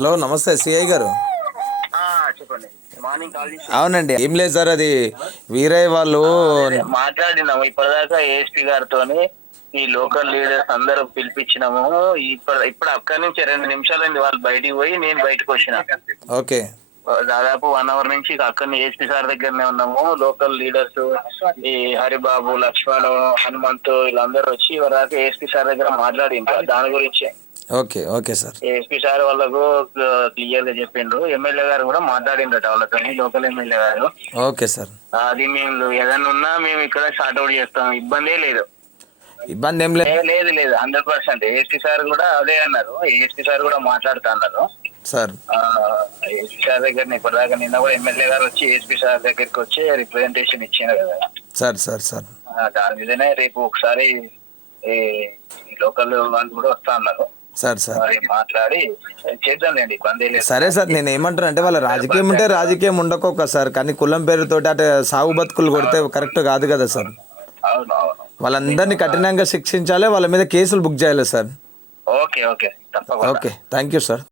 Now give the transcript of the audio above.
Hello నమస్తే CI గారు. ఆ, చెప్పండి. మార్నింగ్ కాల్ చేసి అవునండి ఏం లేదు సార్ అది వీరయ్య వాళ్ళు మాట్లాడినాము. ఇప్పటిదాకా ఏఎస్పీ గారితోని ఈ లోకల్ లీడర్స్ అందరూ పిలిపించినాము. ఇప్పుడు ఇప్పుడు అక్కడి నుంచి రెండు నిమిషాలైంది వాళ్ళు బయటికి పోయి నేను బయటకు వచ్చిన. ఓకే. దాదాపు వన్ అవర్ నుంచి అక్కడనే ఏఎస్పీ సార్ దగ్గరనే ఉన్నాము. లోకల్ లీడర్స్ ఈ హరిబాబు లక్ష్మణ్ హనుమంత్ వీళ్ళందరూ వచ్చి ఇవరాక ఏఎస్పీ సార్ దగ్గర మాట్లాడిండ్రు. దాని గురించి. Okay okay sir. ASP sir వాళ్ళకు క్లియర్గా చెప్పిండ్రు. ఎమ్మెల్యే గారు కూడా మాట్లాడిండ్రట వాళ్ళతో లోకల్ ఎమ్మెల్యే గారు. Okay sir. అది మేము ఏదైనా ఉన్నా మేము ఇక్కడ సార్ట్ అవుట్ చేస్తాం. ఇబ్బందే లేదు. ఇబ్బంది ఏం లేదు. లేదు లేదు. Hundred percent. ఏఎస్పీ సార్ కూడా అదే అన్నారు. ఏఎస్పీ సార్ కూడా మాట్లాడుతా అన్నారు. సార్. ఏఎస్పీ సార్ దగ్గర ఇప్పటిదాకా నిన్న కూడా ఎమ్మెల్యే గారు వచ్చి ఏఎస్పీ సార్ దగ్గరికి వచ్చి రిప్రజెంటేషన్ ఇచ్చారు కదా. Sir sir sir. దాని మీదనే రేపు ఒకసారి ఈ లోకల్ వాళ్ళు కూడా వస్తా అన్నారు. Sir sir. మాట్లాడి. చేద్దాంలేండి ఇబ్బంది లేదు. సరే సార్ నేను ఏమంటాను అంటే వాళ్ళ రాజకీయం ఉంటే రాజకీయం ఉండకోక సార్ కానీ కులం పేరుతోటి అటు సాగు బతుకులు కొడితే కరెక్ట్ కాదు కదా సార్. వాళ్ళందరినీ కఠినంగా శిక్షించాలి వాళ్ళ మీద కేసులు బుక్ చేయాలి sir. Okay okay. Okay thank you sir.